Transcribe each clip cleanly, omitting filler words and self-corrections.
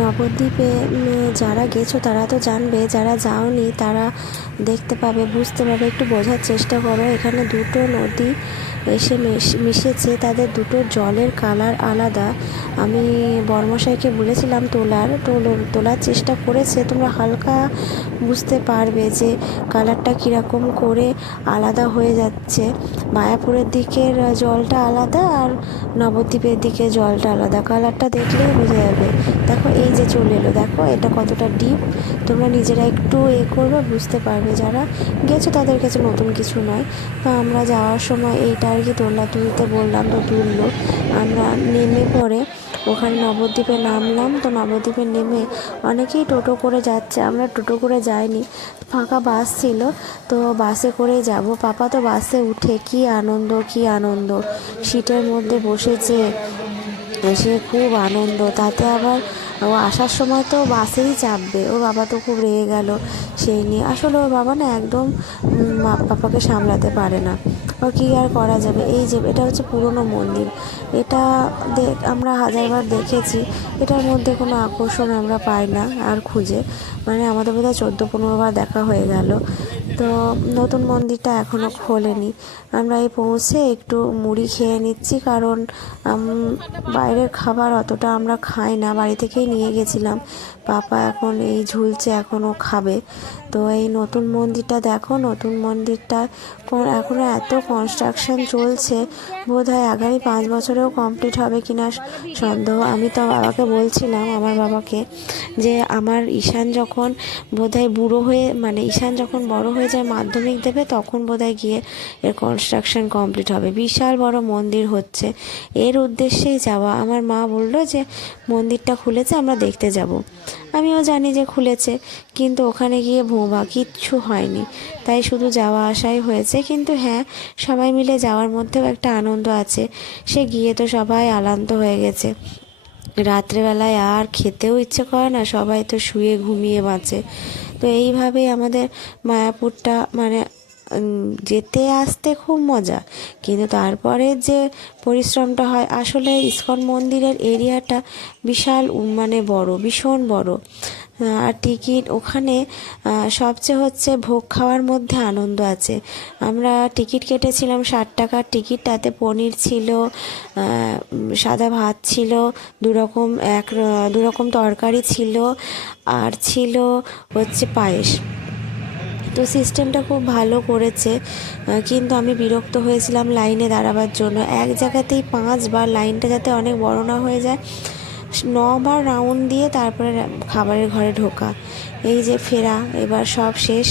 নবদ্বীপে যারা গেছো তারা তো জানবে, যারা যাওনি তারা দেখতে পাবে, বুঝতে পারবে। একটু বোঝার চেষ্টা করো। এখানে দুটো নদী এসে মিশেছে, তাদের দুটো জলের কালার আলাদা। আমি বর্মশাইকে বলেছিলাম তোলার চেষ্টা করেছে, তোমরা হালকা বুঝতে পারবে যে কালারটা কীরকম করে আলাদা হয়ে যাচ্ছে। মায়াপুরের দিকের জলটা আলাদা আর নবদ্বীপের দিকে জলটা আলাদা, কালারটা দেখলেই বোঝা যাবে। দেখো এই যে চলে এলো, দেখো এটা কতটা ডিপ। তোমরা নিজেরা একটু করবে, বুঝতে পারবে। যারা গেছো তাদের কাছে নতুন কিছু নয়। তো আমরা যাওয়ার সময় এইটা আর কি তুলতে বললাম, তো তুললো। আমরা নেমে পড়ে ওখানে নবদ্বীপে নামলাম। তো নবদ্বীপে নেমে অনেকেই টোটো করে যাচ্ছে, আমরা টোটো করে যাইনি, ফাঁকা বাস ছিল, তো বাসে করেই যাব। পাপা তো বাসে উঠে কি আনন্দ, কি আনন্দ, সিটের মধ্যে বসেছে, সে খুব আনন্দ। তাতে আবার ও আসার সময় তো বাসেই চাপবে, ওর বাবা তো খুব রেগে গেল সেই নিয়ে। আসলে ওর বাবা না একদম পাপাকে সামলাতে পারে না, ও কী আর করা যাবে। এই যে এটা হচ্ছে পুরনো মন্দির, এটা আমরা হাজারবার দেখেছি, এটার মধ্যে কোনো আকর্ষণ আমরা পাই না আর খুঁজে, মানে আমাদের বোধহয় 14-15 বার দেখা হয়ে গেল। তো নতুন মন্দিরটা এখনও খোলেনি। আমরা এই পৌঁছে একটু মুড়ি খেয়ে নিচ্ছি, কারণ বাইরের খাবার অতটা আমরা খাই না, বাড়ি থেকেই নিয়ে গেছিলাম। পাপা এখন এই ঝুলছে, এখনও খাবে। তো এই নতুন মন্দিরটা দেখো, নতুন মন্দিরটা এখনও এত কনস্ট্রাকশন চলছে, বোধহয় আগামী 5 বছরেও কমপ্লিট হবে কিনা সন্দেহ। আমি তো বাবাকে বলছিলাম, আমার বাবাকে, যে আমার ঈশান যখন বোধহয় বুড়ো হয়ে, মানে ঈশান যখন বড় হয়ে যায়, মাধ্যমিক দেবে, তখন বোধহয় গিয়ে এর কনস্ট্রাকশন কমপ্লিট হবে। বিশাল বড় মন্দির হচ্ছে, এর উদ্দেশ্যেই যাওয়া। আমার মা বললো যে মন্দিরটা খুলেছে, আমরা দেখতে যাব। আমিও জানি যে খুলেছে, কিন্তু ওখানে গিয়ে ভোঁবা কিচ্ছু হয়নি, তাই শুধু যাওয়া আসাই হয়েছে। কিন্তু হ্যাঁ, সবাই মিলে যাওয়ার মধ্যেও একটা আনন্দ আছে। সে গিয়ে তো সবাই আলান্ত হয়ে গেছে, রাত্রেবেলায় আর খেতেও ইচ্ছে করে না, সবাই তো শুয়ে ঘুমিয়ে বাঁচে। তো এইভাবেই আমাদের মায়াপুরটা, মানে যেতে আসতে খুব মজা, কিন্তু তারপরে যে পরিশ্রমটা হয়। আসলে ইস্কন মন্দিরের এরিয়াটা বিশাল, মানে বড়, ভীষণ বড়। আর টিকিট ওখানে সবচেয়ে হচ্ছে ভোগ খাওয়ার মধ্যে আনন্দ আছে। আমরা টিকিট কেটেছিলাম 60 টাকার টিকিট, তাতে পনির ছিল, সাদা ভাত ছিল, দু রকম তরকারি ছিল, আর ছিল হচ্ছে পায়েস। তো সিস্টেমটা খুব ভালো করেছে, কিন্তু আমি বিরক্ত হয়েছিলাম লাইনে দাঁড়াবার জন্য। এক জায়গাতেই 5 বার, লাইনটা যাতে অনেক বড় না হয়ে যায়, 9 বার রাউন্ড দিয়ে তারপরে খাবারের ঘরে ঢোকা। এই যে ফেরা, এবার সব শেষ,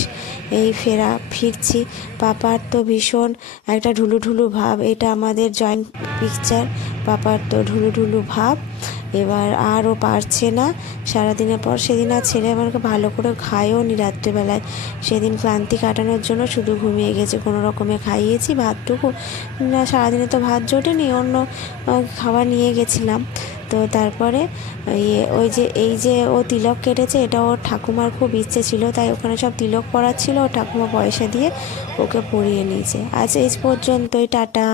এই ফিরছি। পাপার তো ভীষণ একটা ঢুলুঢুলু ভাব, এটা আমাদের জয়েন্ট পিকচার। পাপার তো ঢুলুঢুলু ভাব, এবার আরও পারছে না। সারাদিনের পর সেদিন আর ছেলে আমাকে ভালো করে খায়ও নি রাত্রেবেলায়, সেদিন ক্লান্তি কাটানোর জন্য শুধু ঘুমিয়ে গেছে। কোনো রকমে খাইয়েছি ভাতটুকু, না সারাদিনে তো ভাত জোটেনি, অন্য খাবার নিয়ে গেছিলাম। তো তারপরে এই যে ও তিলক কেটেছে, এটা ওর ঠাকুমার খুব ইচ্ছে ছিল, তাই ওখানে সব তিলক পরাচ্ছিল, ও ঠাকুমা পয়সা দিয়ে ওকে পরিয়ে নিয়েছে। আজ এই পর্যন্তই, টাটা।